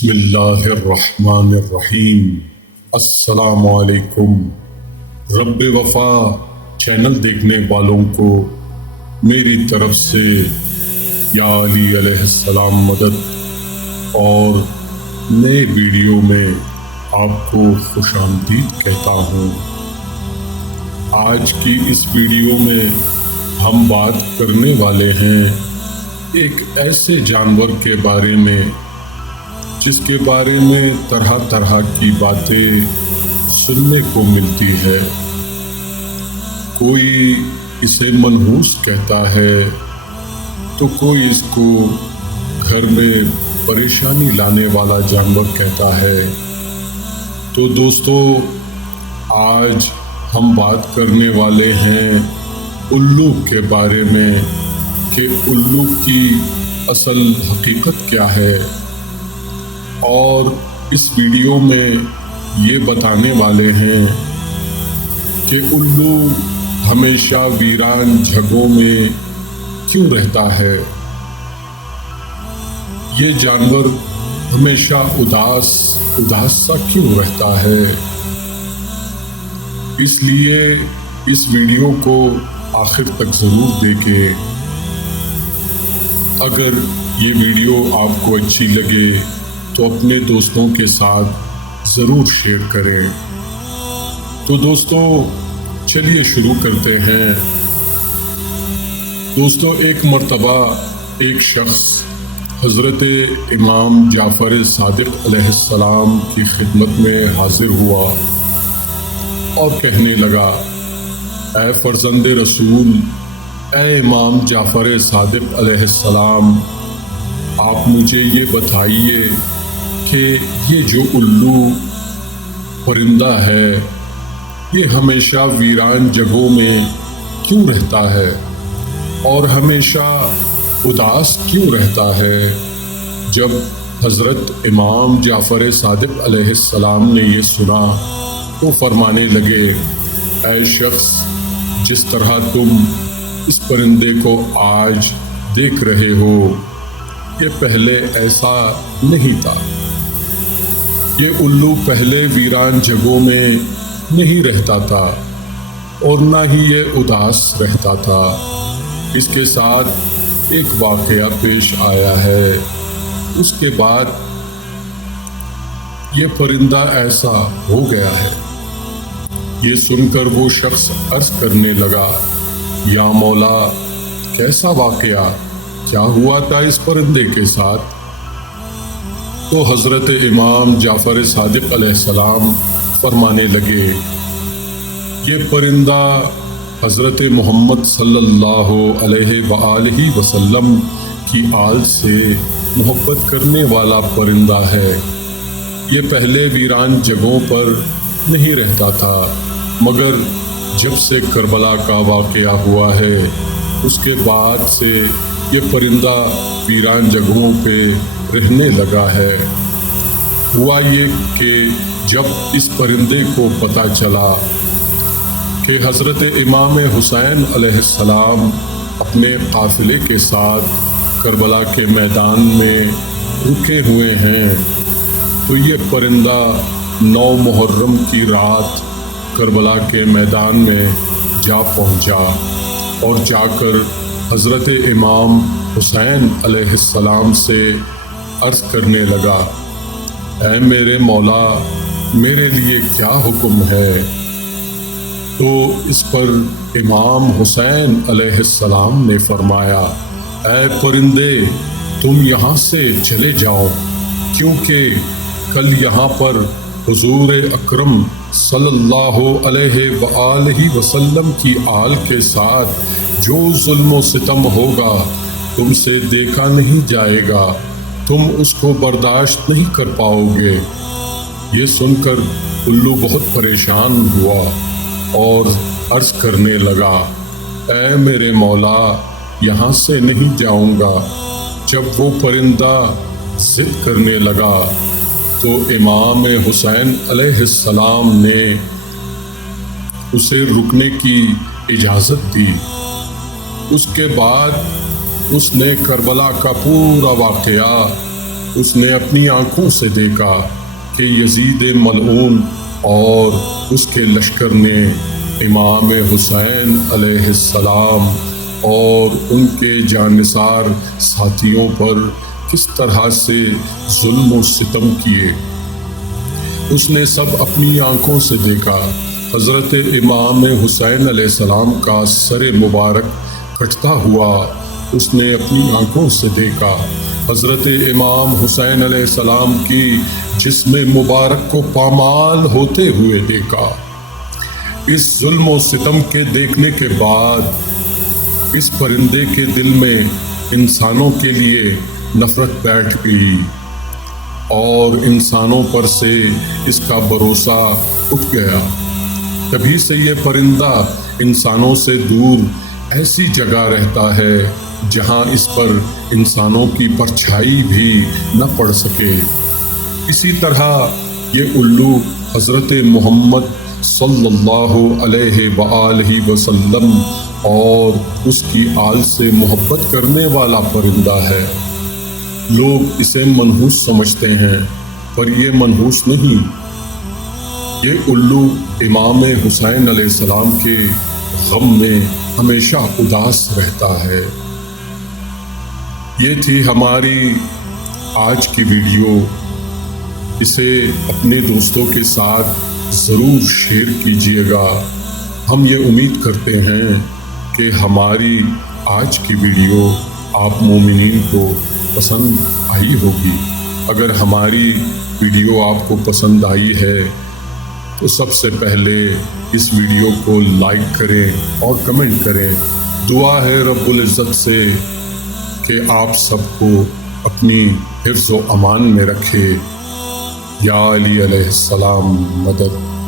بسم اللہ الرحمن الرحیم۔ السلام علیکم۔ رب وفا چینل دیکھنے والوں کو میری طرف سے یا علی علیہ السلام مدد اور نئے ویڈیو میں آپ کو خوش آمدید کہتا ہوں۔ آج کی اس ویڈیو میں ہم بات کرنے والے ہیں ایک ایسے جانور کے بارے میں جس کے بارے میں طرح طرح کی باتیں سننے کو ملتی ہے۔ کوئی اسے منحوس کہتا ہے تو کوئی اس کو گھر میں پریشانی لانے والا جانور کہتا ہے۔ تو دوستو، آج ہم بات کرنے والے ہیں الو کے بارے میں کہ الو کی اصل حقیقت کیا ہے، اور اس ویڈیو میں یہ بتانے والے ہیں کہ الو ہمیشہ ویران جگہوں میں کیوں رہتا ہے۔ یہ جانور ہمیشہ اداس سا کیوں رہتا ہے۔ اس لیے اس ویڈیو کو آخر تک ضرور دیکھیں۔ اگر یہ ویڈیو آپ کو اچھی لگے تو اپنے دوستوں کے ساتھ ضرور شیئر کریں۔ تو دوستو، چلیے شروع کرتے ہیں۔ دوستو، ایک مرتبہ ایک شخص حضرت امام جعفر صادق علیہ السلام کی خدمت میں حاضر ہوا اور کہنے لگا، اے فرزند رسول، اے امام جعفر صادق علیہ السلام، آپ مجھے یہ بتائیے کہ یہ جو الو پرندہ ہے یہ ہمیشہ ویران جگہوں میں کیوں رہتا ہے اور ہمیشہ اداس کیوں رہتا ہے۔ جب حضرت امام جعفر صادق علیہ السلام نے یہ سنا تو فرمانے لگے، اے شخص، جس طرح تم اس پرندے کو آج دیکھ رہے ہو یہ پہلے ایسا نہیں تھا۔ یہ الو پہلے ویران جگہوں میں نہیں رہتا تھا اور نہ ہی یہ اداس رہتا تھا۔ اس کے ساتھ ایک واقعہ پیش آیا ہے۔ اس کے بعد یہ پرندہ ایسا ہو گیا ہے۔ یہ سن کر وہ شخص عرض کرنے لگا، یا مولا، کیسا واقعہ، کیا ہوا تھا اس پرندے کے ساتھ؟ تو حضرت امام جعفر صادق علیہ السلام فرمانے لگے، یہ پرندہ حضرت محمد صلی اللہ علیہ وآلہ وسلم کی آل سے محبت کرنے والا پرندہ ہے۔ یہ پہلے ویران جگہوں پر نہیں رہتا تھا، مگر جب سے کربلا کا واقعہ ہوا ہے اس کے بعد سے یہ پرندہ ویران جگہوں پہ رہنے لگا ہے۔ ہوا یہ کہ جب اس پرندے کو پتہ چلا کہ حضرت امام حسین علیہ السلام اپنے قافلے کے ساتھ کربلا کے میدان میں رکے ہوئے ہیں، تو یہ پرندہ 9 محرم کی رات کربلا کے میدان میں جا پہنچا اور جا کر حضرت امام حسین علیہ السلام سے عرض کرنے لگا، اے میرے مولا، میرے لیے کیا حکم ہے؟ تو اس پر امام حسین علیہ السلام نے فرمایا، اے پرندے، تم یہاں سے چلے جاؤ، کیونکہ کل یہاں پر حضور اکرم صلی اللہ علیہ وآلہ وسلم کی آل کے ساتھ جو ظلم و ستم ہوگا تم سے دیکھا نہیں جائے گا، تم اس کو برداشت نہیں کر پاؤ گے۔ یہ سن کر الو بہت پریشان ہوا اور عرض کرنے لگا، اے میرے مولا، یہاں سے نہیں جاؤں گا۔ جب وہ پرندہ ضد کرنے لگا تو امام حسین علیہ السلام نے اسے رکنے کی اجازت دی۔ اس کے بعد اس نے کربلا کا پورا واقعہ اس نے اپنی آنکھوں سے دیکھا کہ یزید ملعون اور اس کے لشکر نے امام حسین علیہ السلام اور ان کے جانثار ساتھیوں پر کس طرح سے ظلم و ستم کیے۔ اس نے سب اپنی آنکھوں سے دیکھا۔ حضرت امام حسین علیہ السلام کا سر مبارک کٹتا ہوا اس نے اپنی آنکھوں سے دیکھا۔ حضرت امام حسین علیہ السلام کی جسم مبارک کو پامال ہوتے ہوئے دیکھا۔ اس ظلم و ستم کے دیکھنے کے بعد اس پرندے کے دل میں انسانوں کے لیے نفرت بیٹھ گئی اور انسانوں پر سے اس کا بھروسہ اٹھ گیا۔ تبھی سے یہ پرندہ انسانوں سے دور ایسی جگہ رہتا ہے جہاں اس پر انسانوں کی پرچھائی بھی نہ پڑ سکے۔ اسی طرح یہ الو حضرت محمد صلی اللہ علیہ وآلہ وسلم اور اس کی آل سے محبت کرنے والا پرندہ ہے۔ لوگ اسے منحوس سمجھتے ہیں پر یہ منحوس نہیں۔ یہ الو امام حسین علیہ السلام کے غم میں ہمیشہ اداس رہتا ہے۔ یہ تھی ہماری آج کی ویڈیو۔ اسے اپنے دوستوں کے ساتھ ضرور شیئر کیجیے گا۔ ہم یہ امید کرتے ہیں کہ ہماری آج کی ویڈیو آپ مومنین کو پسند آئی ہوگی۔ اگر ہماری ویڈیو آپ کو پسند آئی ہے تو سب سے پہلے اس ویڈیو کو لائک کریں اور کمنٹ کریں۔ دعا ہے رب العزت سے کہ آپ سب کو اپنی حفظ و امان میں رکھے۔ یا علی علیہ السلام مدد۔